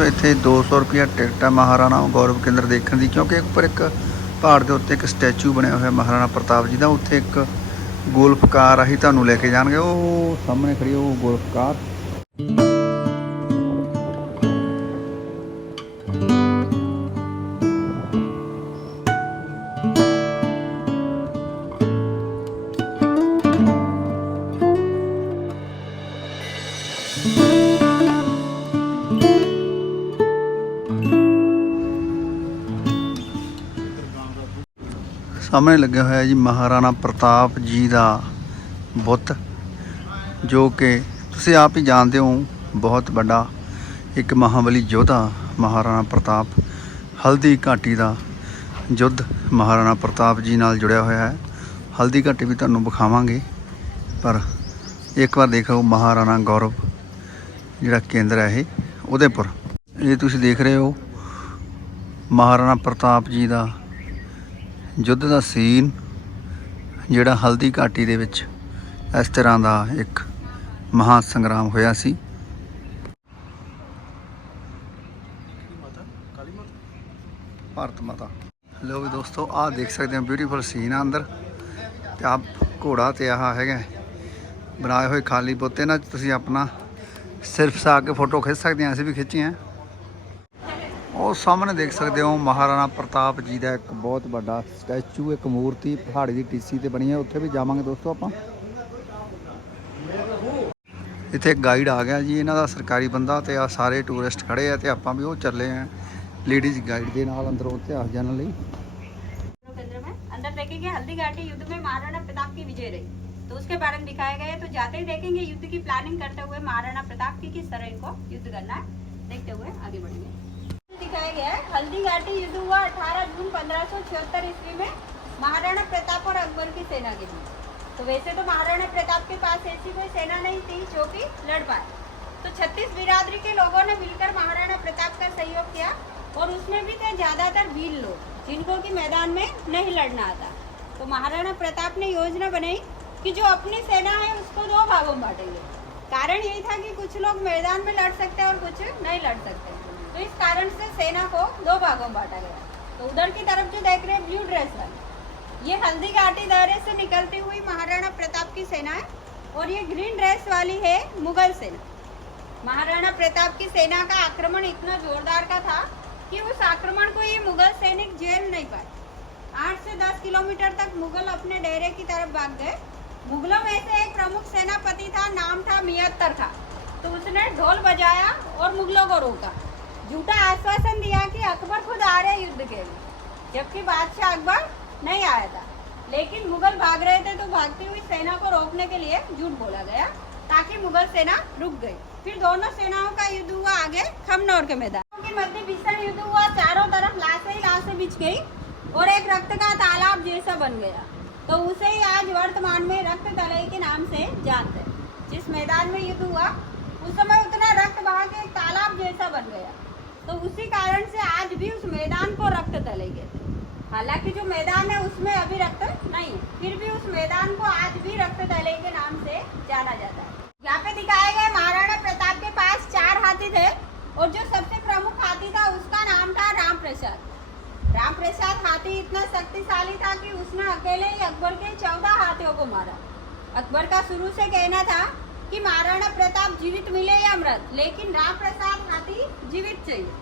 दोस्तों इत्थे 200 रुपया टिकट है महाराणा गौरव केंद्र देखने की, क्योंकि उपर एक पहाड़ के उत्ते एक स्टैचू बनया हुआ महाराणा प्रताप जी का। उत्थे एक गोल्फ कार ही तुहानूं लैके जाणगे, वो सामने खड़ी वो गोल्फ कार। सामने लगे हुआ जी महाराणा प्रताप जी का बुत, जो कि तुसीं आप ही जानते हो बहुत बड़ा एक महाबली योद्धा महाराणा प्रताप। हल्दी घाटी का युद्ध महाराणा प्रताप जी नाल जुड़िया हुआ है। हल्दी घाटी भी तुहानूं विखावांगे, पर एक बार देखो महाराणा गौरव जिहड़ा केंद्र है ये उदयपुर। ये तुसीं देख रहे हो महाराणा प्रताप जी का युद्ध का सीन, जिहड़ा हल्दी घाटी दे विच इस तरह का एक महा संग्राम होया सी। भारत माता। लो भी दोस्तों आ देख सकते हैं ब्यूटीफुल सीन है अंदर। तो आप घोड़ा तो आह है बनाए हुए खाली बोते ना, तुसीं अपना सिर फसा के फोटो खिंच सकते हैं। असीं भी खिंची हैं। और सामने देख सकते हो महाराणा प्रताप जी का एक बहुत बड़ा स्टैचू, एक मूर्ति पहाड़ी की टीसी ते बनी है। उत्थे भी जावांगे दोस्तों आपां। इत्थे एक गाइड आ गया जी, इन्हां दा सरकारी बंदा, ते आ सारे टूरिस्ट खड़े हैं, ते आपां भी वो चले हैं लेडीज गाइड के नाल अंदरों इतिहास जानने लई। अंदर देखेंगे हल्दी घाटी युद्ध में महाराणा प्रताप की विजय रही, तो उसके बारे में दिखाया गया है। तो जाते ही देखेंगे युद्ध की प्लानिंग करते हुए महाराणा प्रताप की किस तरह इनको युद्ध करना है, देखते हुए आगे बढ़ेंगे। दिखाया गया है हल्दी घाटी युद्ध हुआ 18 जून 1576 ईस्वी में महाराणा प्रताप और अकबर की सेना के बीच। तो वैसे तो महाराणा प्रताप के पास ऐसी कोई सेना नहीं थी जो कि लड़ पाए, तो 36 बिरादरी के लोगों ने मिलकर महाराणा प्रताप का सहयोग किया, और उसमें भी थे ज्यादातर वीर लोग जिनको कि मैदान में नहीं लड़ना आता। तो महाराणा प्रताप ने योजना बनाई कि जो अपनी सेना है उसको 2 भागों में बांटेंगे। कारण यही था कि कुछ लोग मैदान में लड़ सकते और कुछ नहीं लड़ सकते, तो इस कारण से सेना को 2 भागों में बांटा गया। तो उधर की तरफ जो देख रहे हैं ब्लू ड्रेस वाली, ये हल्दी घाटी दर्रे से निकलती हुई महाराणा प्रताप की सेना है, और ये ग्रीन ड्रेस वाली है मुगल सेना। महाराणा प्रताप की सेना का आक्रमण इतना जोरदार का था कि उस आक्रमण को ये मुगल सैनिक झेल नहीं पाए। 8 से 10 किलोमीटर तक मुगल अपने डेरे की तरफ भाग गए। मुगलों में से एक प्रमुख सेनापति था, नाम था मियत्तर खां। तो उसने ढोल बजाया और मुगलों को रोका, झूठा आश्वासन दिया कि अकबर खुद आ रहे युद्ध के लिए, जबकि बादशाह अकबर नहीं आया था। लेकिन मुगल भाग रहे थे, तो भागती हुई सेना को रोकने के लिए झूठ बोला गया, ताकि मुगल सेना रुक गई। फिर दोनों सेनाओं का युद्ध हुआ आगे खमनौर के मैदान के मध्य भीषण युद्ध हुआ। चारों तरफ लाशें ही लाशें बिछ गई और एक रक्त का तालाब जैसा बन गया। तो उसे ही आज वर्तमान में रक्त तलई के नाम से जानते हैं। जिस मैदान में युद्ध हुआ उस समय उतना रक्त बहा के एक तालाब जैसा बन गया, तो उसी कारण से आज भी उस मैदान को रक्त तलई कहते हैं। हालांकि जो मैदान है उसमें अभी रक्त नहीं है, फिर भी उस मैदान को आज भी रक्त तलई के नाम से जाना जाता है। यहाँ पे दिखाए गए महाराणा प्रताप के पास 4 हाथी थे, और जो सबसे प्रमुख हाथी था उसका नाम था राम प्रसाद। राम प्रसाद हाथी इतना शक्तिशाली था कि उसने अकेले ही अकबर के 14 हाथियों को मारा। अकबर का शुरू से कहना था कि महाराणा प्रताप जीवित मिले या मृत, लेकिन राम प्रसाद हाथी जीवित चाहिए।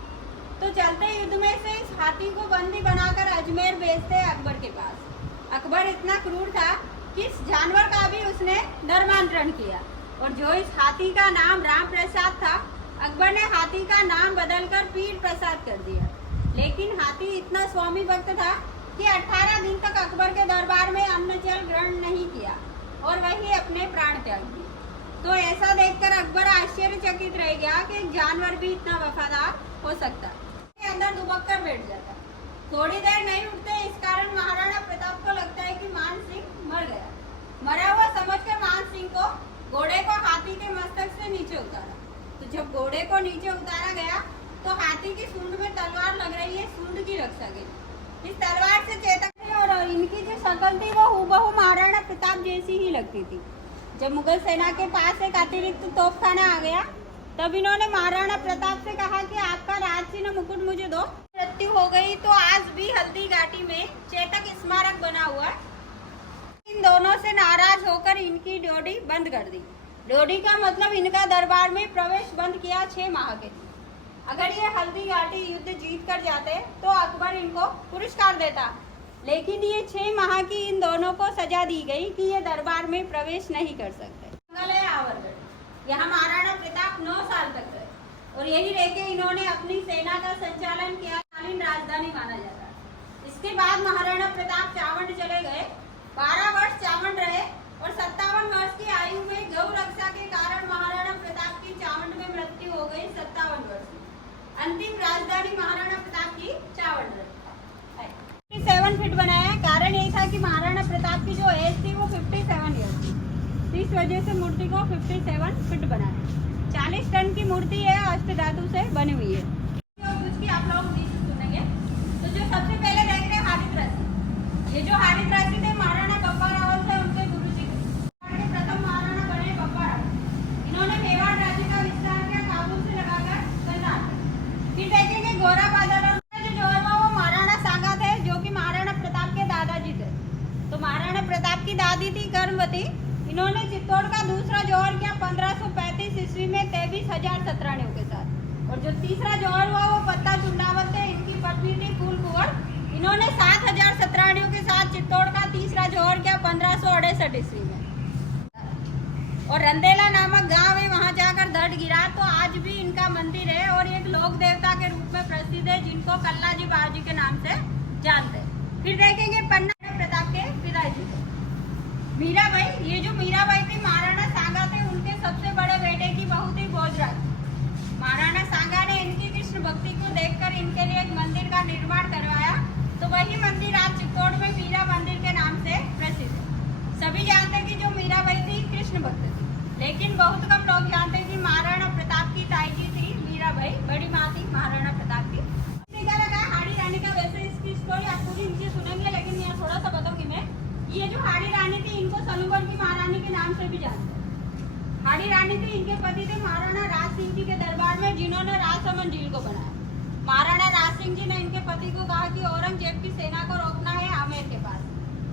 तो चलते युद्ध में से इस हाथी को बंदी बनाकर अजमेर भेजते अकबर के पास। अकबर इतना क्रूर था कि इस जानवर का भी उसने धर्मांतरण किया, और जो इस हाथी का नाम राम प्रसाद था, अकबर ने हाथी का नाम बदलकर पीर प्रसाद कर दिया। लेकिन हाथी इतना स्वामी भक्त था कि 18 दिन तक अकबर के दरबार में अन्न जल ग्रहण नहीं किया, और वही अपने प्राण त्याग दिए। तो ऐसा देखकर अकबर आश्चर्यचकित रह गया कि एक जानवर भी इतना वफादार हो सकता। अंदर दुबक कर बैठ जाता, थोड़ी देर नहीं उठते। इस कारण महाराणा प्रताप को लगता है कि मान सिंह मर गया। मरा हुआ समझकर मान सिंह को घोड़े को हाथी के मस्तक से नीचे उतारा। तो जब घोड़े को नीचे उतारा गया तो हाथी की सूंड में तलवार लग रही है, सूंड की रक्षा के लिए। इस तलवार से चेतक थे, और इनकी जो शक्ल थी वो हूबहू महाराणा प्रताप जैसी ही लगती थी। जब मुगल सेना के पास एक अतिरिक्त तोपखाना आ गया तब इन्होंने महाराणा प्रताप से कहा कि आपका राजसिंह मुकुट मुझे दो। मृत्यु हो गई तो आज भी हल्दी घाटी में चेतक स्मारक बना हुआ है। इन दोनों से नाराज होकर इनकी ड्योढ़ी बंद कर दी। ड्योढ़ी का मतलब इनका दरबार में प्रवेश बंद किया 6 माह के लिए। अगर ये हल्दी घाटी युद्ध जीत कर जाते तो अकबर इनको पुरस्कार देता, लेकिन ये 6 माह की इन दोनों को सजा दी गई कि ये दरबार में प्रवेश नहीं कर सकते। जंगल है आवरगढ़, यहाँ महाराणा प्रताप 9 साल तक रहे और यही रह के इन्होंने अपनी सेना का संचालन किया। कालीन राजधानी माना जाता है। इसके बाद महाराणा प्रताप चावंड चले गए। 12 वर्ष चावंड रहे और 57 वर्ष की आयु में गौ रक्षा के कारण महाराणा प्रताप की चावंड में मृत्यु हो गई 57 वर्ष में। अंतिम राजधानी महाराणा प्रताप की चावंड है। 57 फीट बनाया। कारण यही था कि महाराणा प्रताप की जो एज थी वो 57 ईयर्स थी, इस वजह से मूर्ति को 57 फीट बनाया। 40 टन की मूर्ति है, अष्ट धातु से बनी हुई है। उसकी आप लोग सुनेंगे। तो जो सबसे पहले देख रहे हैं हारित राशि, ये जो हारित राशि थे महाराणा बप्पा रावल थे, उनके गुरु जी थे। प्रथम महाराणा बने बप्पा रावल। इन्होंने मेवाड़ राज्य का विस्तार किया, काबुल से लगाकर कर्नाटक। फिर देखेंगे गोरा बादल और जो जोहर वो महाराणा सांगा थे, जो कि महाराणा प्रताप के दादाजी थे। तो महाराणा प्रताप की दादी थी कर्मवती। इन्होंने चित्तौड़ का दूसरा जौहर किया 1535 ईस्वी में 23,000 सतरानियों के साथ। और जो तीसरा जौहर हुआ वो पत्ता चुंडावत थे, इनकी पत्नी थी फूल कुंवर। इन्होंने 7,000 सतरानियों के साथ चित्तौड़ का तीसरा जौहर किया 1568 ईस्वी में। और रंदेला नामक गांव है, वहां जाकर धड़ गिरा। तो आज भी इनका मंदिर है और एक लोक देवता के रूप में प्रसिद्ध है, जिनको कल्लाजी बाजी के नाम से जानते हैं। फिर देखेंगे पन्ना प्रताप के पिताजी को मीराबाई। ये जो मीराबाई थी महाराणा सांगा थे, उनके सबसे बड़े बेटे की बहू थी भोजराज। महाराणा सांगा ने इनकी कृष्ण भक्ति को देखकर इनके लिए एक मंदिर का निर्माण करवाया। तो वही मंदिर आज चित्तौड़ में मीरा मंदिर के नाम से प्रसिद्ध है। सभी जानते हैं कि जो मीराबाई थी कृष्ण भक्त थी, लेकिन बहुत कम लोग जानते हैं कि महाराणा प्रताप की ताई जी थी मीराबाई, बड़ी माँ थी महाराणा प्रताप की। हाड़ी रानी का वैसे इसकी स्टोरी आप पूरी नीचे सुनेंगे, लेकिन यहाँ थोड़ा सा बताऊंगी मैं। ये जो हाड़ी रानी थी, इनको सलूगढ़ की महारानी के नाम से भी जानते हैं। हाड़ी रानी थी, इनके पति थे महाराणा राज सिंह जी के दरबार में, जिन्होंने राजसमंद झील को बनाया। महाराणा राज सिंह जी ने इनके पति को कहा कि औरंगजेब की सेना को रोकना है आमेर के पास।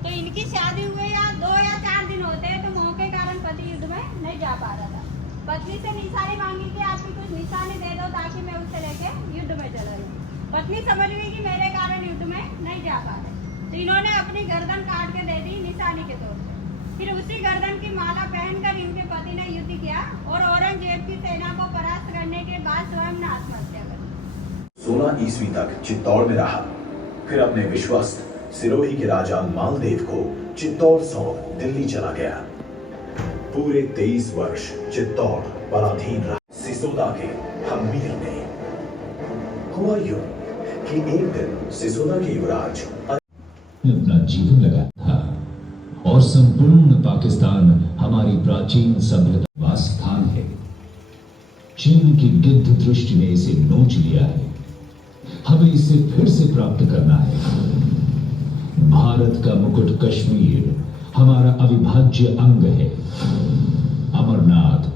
तो इनकी शादी हुए या 2 या 4 दिन होते हैं, तो मोह के कारण पति युद्ध में नहीं जा पा रहा था। पत्नी से निशानी मांगी कि आपकी कुछ निशानी दे दो ताकि मैं उससे लेके युद्ध में चला जाऊं। पत्नी समझ गई कि मेरे कारण युद्ध में नहीं जा पा रहे, तो इन्होंने अपनी गर्दन काट के दे दी निशानी के तौर पे। फिर उसी गर्दन की माला पहनकर इनके पति ने युद्ध किया और औरंगजेब की सेना को परास्त करने के बाद स्वयं ने आत्महत्या कर ली। 16 ईस्वी तक चित्तौड़ में रहा। फिर अपने विश्वस्त सिरोही के राजा मालदेव को चित्तौड़ सौंप दिल्ली चला गया। पूरे 23 वर्ष चित्तौड़ पराधीन रहा। सिसोदा के हम्मीर ने हुआ यूं कि एक दिन सिसोदा के युवराज अपना जीवन लगाया था और संपूर्ण पाकिस्तान हमारी प्राचीन सभ्यता का स्थान है। चीन की गिद्ध दृष्टि ने इसे नोच लिया है। हमें इसे फिर से प्राप्त करना है। भारत का मुकुट कश्मीर हमारा अविभाज्य अंग है। अमरनाथ,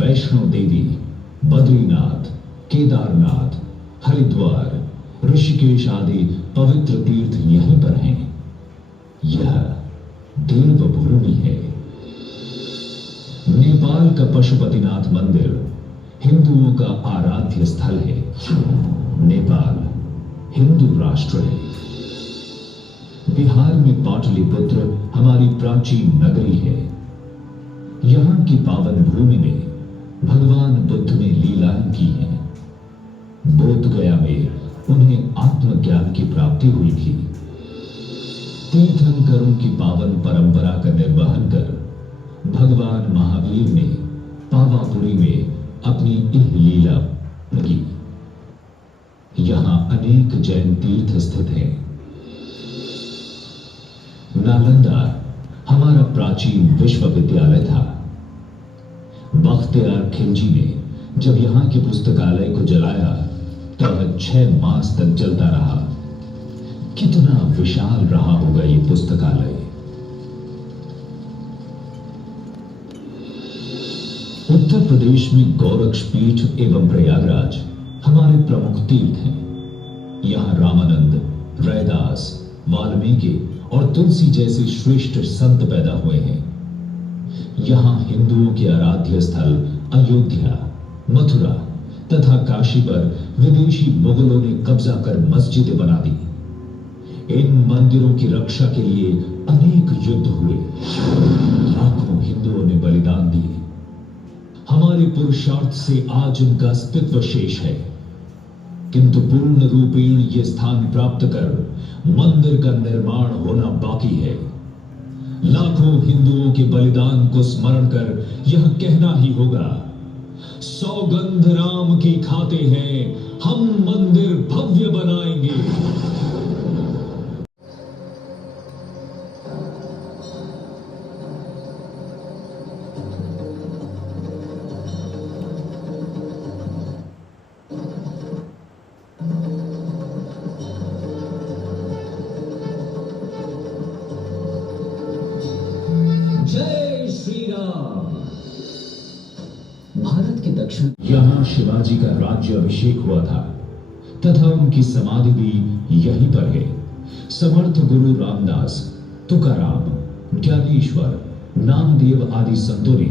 वैष्णो देवी, बद्रीनाथ, केदारनाथ, हरिद्वार, ऋषिकेश आदि पवित्र तीर्थ यहीं पर हैं। यह देवभूमि है। नेपाल का पशुपतिनाथ मंदिर हिंदुओं का आराध्य स्थल है। नेपाल हिंदू राष्ट्र है। बिहार में पाटलिपुत्र हमारी प्राचीन नगरी है। यहां की पावन भूमि में भगवान बुद्ध ने लीलाएं की हैं। बोध गया में उन्हें आत्मज्ञान की प्राप्ति हुई थी। तीर्थंकरों की पावन परंपरा का निर्वहन कर भगवान महावीर ने पावापुरी में अपनी इह लीला की। यहां अनेक जैन तीर्थ स्थित हैं। नालंदा हमारा प्राचीन विश्वविद्यालय था। बख्तियार खिलजी ने जब यहां के पुस्तकालय को जलाया तब 6 मास तक जलता रहा। कितना विशाल रहा होगा ये पुस्तकालय। उत्तर प्रदेश में गोरक्ष पीठ एवं प्रयागराज हमारे प्रमुख तीर्थ हैं। यहाँ रामानंद, रैदास, वाल्मीकि और तुलसी जैसे श्रेष्ठ संत पैदा हुए हैं। यहाँ हिंदुओं के आराध्य स्थल अयोध्या, मथुरा तथा काशी पर विदेशी मुगलों ने कब्जा कर मस्जिदें बना दी। इन मंदिरों की रक्षा के लिए अनेक युद्ध हुए, लाखों हिंदुओं ने बलिदान दिए। हमारे पुरुषार्थ से आज उनका अस्तित्व शेष है, किंतु पूर्ण रूपेण ये स्थान प्राप्त कर मंदिर का निर्माण होना बाकी है। लाखों हिंदुओं के बलिदान को स्मरण कर यह कहना ही होगा, सौगंध राम की खाते हैं, हम मंदिर भव्य बनाएंगे। जय श्री राम। भारत के दक्षिण यहां शिवाजी का राज्य अभिषेक हुआ था तथा उनकी समाधि भी यहीं पर है। समर्थ गुरु रामदास, तुकाराम, ज्ञानेश्वर, नामदेव आदि संतों ने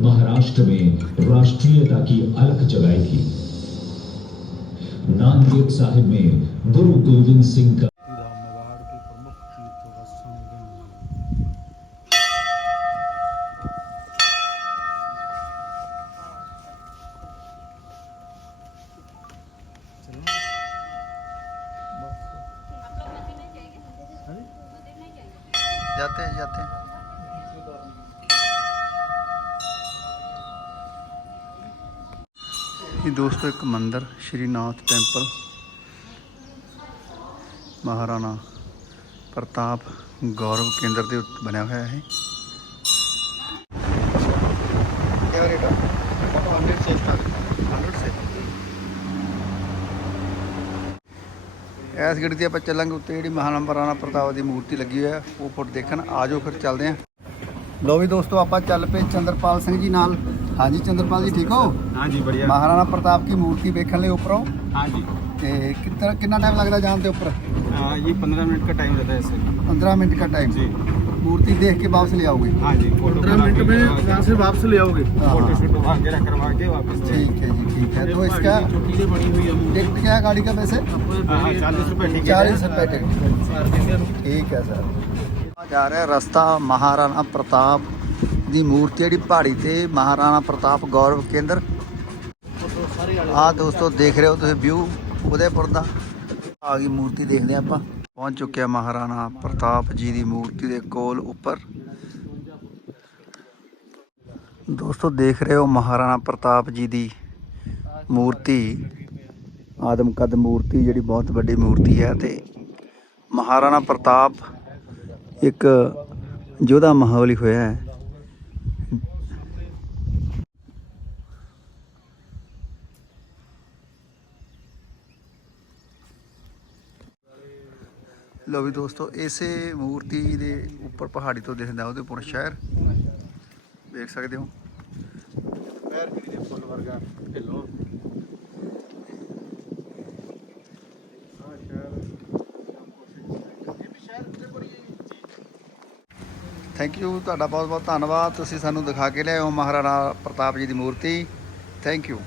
महाराष्ट्र में राष्ट्रीयता की अलख जगाई थी। नांदेड़ साहिब में गुरु गोविंद सिंह का जाते हैं। ये दोस्तों एक मंदिर श्रीनाथ टेंपल महाराणा प्रताप गौरव केंद्र ਦੇ ਉੱਤੇ ਬਣਿਆ ਹੋਇਆ ਹੈ। क्या रेट है? 100 से स्टार्ट 100 से। ਇਸ ਗੱਡੀ ਤੇ ਆਪਾਂ ਚੱਲਾਂਗੇ ਉੱਤੇ ਜਿਹੜੀ ਮਹਾਰਾਣਾ ਪ੍ਰਤਾਪ ਦੀ ਮੂਰਤੀ ਲੱਗੀ ਹੋਈ ਹੈ ਉਹ ਫੋਟੋ ਦੇਖਣ। ਆ ਜਾਓ ਫਿਰ ਚੱਲਦੇ ਹਾਂ। ਲੋ ਵੀ ਦੋਸਤੋ ਆਪਾਂ ਚੱਲ ਪਏ ਚੰਦਰਪਾਲ ਸਿੰਘ ਜੀ ਨਾਲ। ਹਾਂਜੀ ਚੰਦਰਪਾਲ जी ठीक हो? हाँ जी बढ़िया। महाराणा प्रताप की मूर्ति देखने लिए ऊपरों हाँ जी। कितना टाइम लगता है जाने ऊपर? ये 15 मिनट का टाइम रहता है इससे। 15 मिनट का टाइम जी। मूर्ति देख के वापस ले आओगे? हाँ जी। 15 मिनट में यहाँ से वापस ले आओगे। फोटो शूट वगैरह करवा के वापस। ठीक है जी ठीक है। तो इसका टिकट क्या है गाड़ी का वैसे? 40 रुपये टिकट। 40 रुपये टिकट। ठीक है सर। जा रहा है रास्ता महाराणा प्रताप ਦੀ ਮੂਰਤੀ ਜਿਹੜੀ ਪਹਾੜੀ ਤੇ ਮਹਾਰਾਣਾ ਪ੍ਰਤਾਪ ਗੌਰਵ ਕੇਂਦਰ। ਆਹ ਦੋਸਤੋ ਦੇਖ ਰਹੇ ਹੋ ਤੁਸੀਂ ਵਿਊ ਉਦੈਪੁਰ ਦਾ। ਆ ਗਈ ਮੂਰਤੀ ਦੇਖਦੇ ਆਪਾਂ। ਪਹੁੰਚ ਚੁੱਕੇ ਆ ਮਹਾਰਾਣਾ ਪ੍ਰਤਾਪ ਜੀ ਦੀ ਮੂਰਤੀ ਦੇ ਕੋਲ ਉੱਪਰ। ਦੋਸਤੋ ਦੇਖ ਰਹੇ ਹੋ ਮਹਾਰਾਣਾ ਪ੍ਰਤਾਪ ਜੀ ਦੀ ਮੂਰਤੀ, ਆਦਮਕਦ ਮੂਰਤੀ ਜਿਹੜੀ ਬਹੁਤ ਵੱਡੀ ਮੂਰਤੀ ਹੈ। ਤੇ ਮਹਾਰਾਣਾ ਪ੍ਰਤਾਪ ਇੱਕ ਯੋਧਾ ਮਹਾਬਲੀ ਹੋਇਆ ਹੈ। ਲੋ ਵੀ ਦੋਸਤੋ ਇਸੇ ਮੂਰਤੀ ਦੇ ਉੱਪਰ ਪਹਾੜੀ ਤੋਂ ਦਿਖਦਾ ਉਦੈਪੁਰ ਸ਼ਹਿਰ ਦੇਖ ਸਕਦੇ ਹੋ। ਪੈਰ ਫੁੱਲ ਵਰਗਾ ਢਿੱਲੋਂ। ਥੈਂਕ ਯੂ, ਤੁਹਾਡਾ ਬਹੁਤ ਬਹੁਤ ਧੰਨਵਾਦ। ਤੁਸੀਂ ਸਾਨੂੰ ਦਿਖਾ ਕੇ ਲਿਆਏ ਹੋ ਮਹਾਰਾਣਾ ਪ੍ਰਤਾਪ ਜੀ ਦੀ ਮੂਰਤੀ। Thank you.